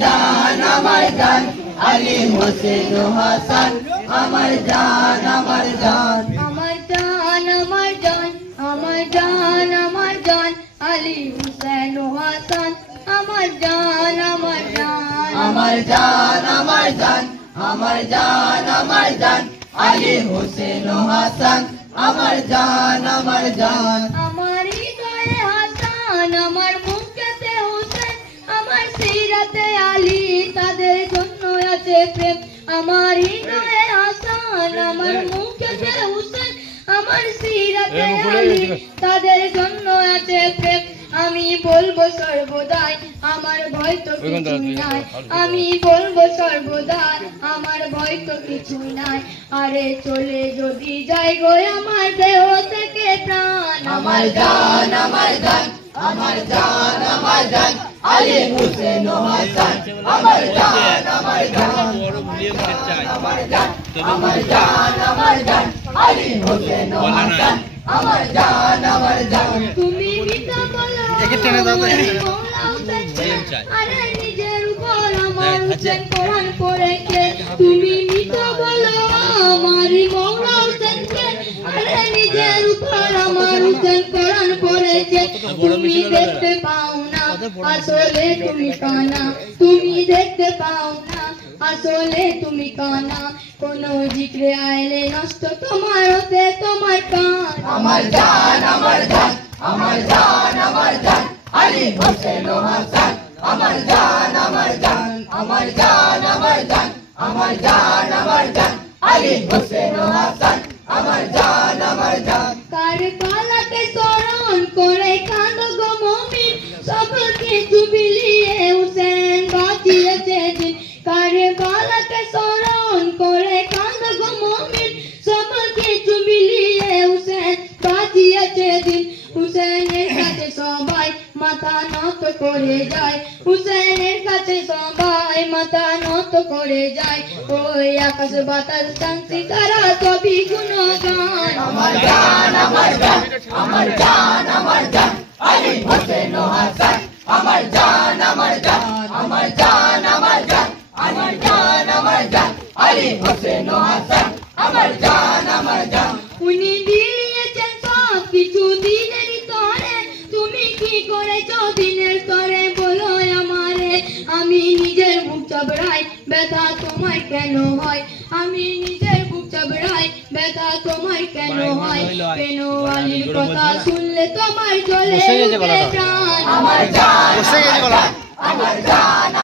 জান আলী হোসেন হাসান আমার জান আমার জান আমার জান আমার জান আমার জান আমার জান আলী হোসেন হাসান আমার জান আমার জান আমার জান আমার জান আমার জান আমার জান আলী হোসেন হাসান আমার জান আমার জান আমার হৃদয়ে হাসান আমার মুখেতে হোসেন আমার সিরাতে আলী তাদের জন্য আছে প্রেম আমার হৃদয়ে হাসান আমার মুখেতে হোসেন আমার সিরাতে আলী তাদের জন্য আছে প্রেম আমি বলবো সর্বদাই আমার ভয় তো কিছু নাই আমি বলবো সর্বদাই আমার ভয় তো কিছু নাই আরে চলে যদি যাই গো আমার দেহ থেকে প্রাণ আমার জান আমার জান আমার জান আমার জান আলী হোসেন হাসান আমার জান আমার জান আমার জান আমার জান আমার জান আলী হোসেন হাসান আমার জান আমার জান তুমি মিথ্যা বলো আরে নিজের উপর আমার হোসেন কোরআন পড়েছে তুমি মিথ্যা বলো আমারই মওলা হোসেনকে আরে নিজের উপর আমার হোসেন কোরআন পড়েছে তুমি দেখতে পাও না আসলে তুমি কানা তুমি দেখতে পাও না আসলে তুমি কানা কোন জিক্রে আইলে নষ্ট তোমার হতে তোমার কান আমার জান আমার জান আমার জান আমার জান আলী হোসেন হাসান আমার জান আমার জান আমার জান আমার জান আমার জান আমার জান আলী হোসেন হাসান আমার জান আমার জান কারবালাকে স্মরণ করে কাঁদো গো মুমিন সব কিছু বিলিয়ে হোসেন বাঁচিয়েছে দিন কারবালাকে স্মরণ করে কাঁদো গো মুমিন সব কিছু বিলিয়ে হোসেন বাঁচিয়েছে দিন হুসেনের কাছে সবাই মাথা নত করে যায় হুসেনের কাছে সবাই মাথা নত করে যায় ওই আকাশ বাতাস শান্তি তারা সবই গুণগান আমার জান আমার জান আমার জান আমার জান আলী হোসেন হাসান আমার জান আমার জান আমার জান আমার জান আমার জান আমার জান আলী হোসেন হাসান আমার জান আমার জান উনি দিয়েছেন সব কিছু দিনের তরে তুমি কি করেছো দিনের তরে বলো আমারে আমি নিজের বুক চাবড়াই ব্যথা তোমায় কেন হয় আমি নিজের বুক চাবড়াই ব্যথা তোমায় কেন হয় কেন আলীর কথা শুনলে তোমার চলে উঠে প্রাণ আমার জান আমার জান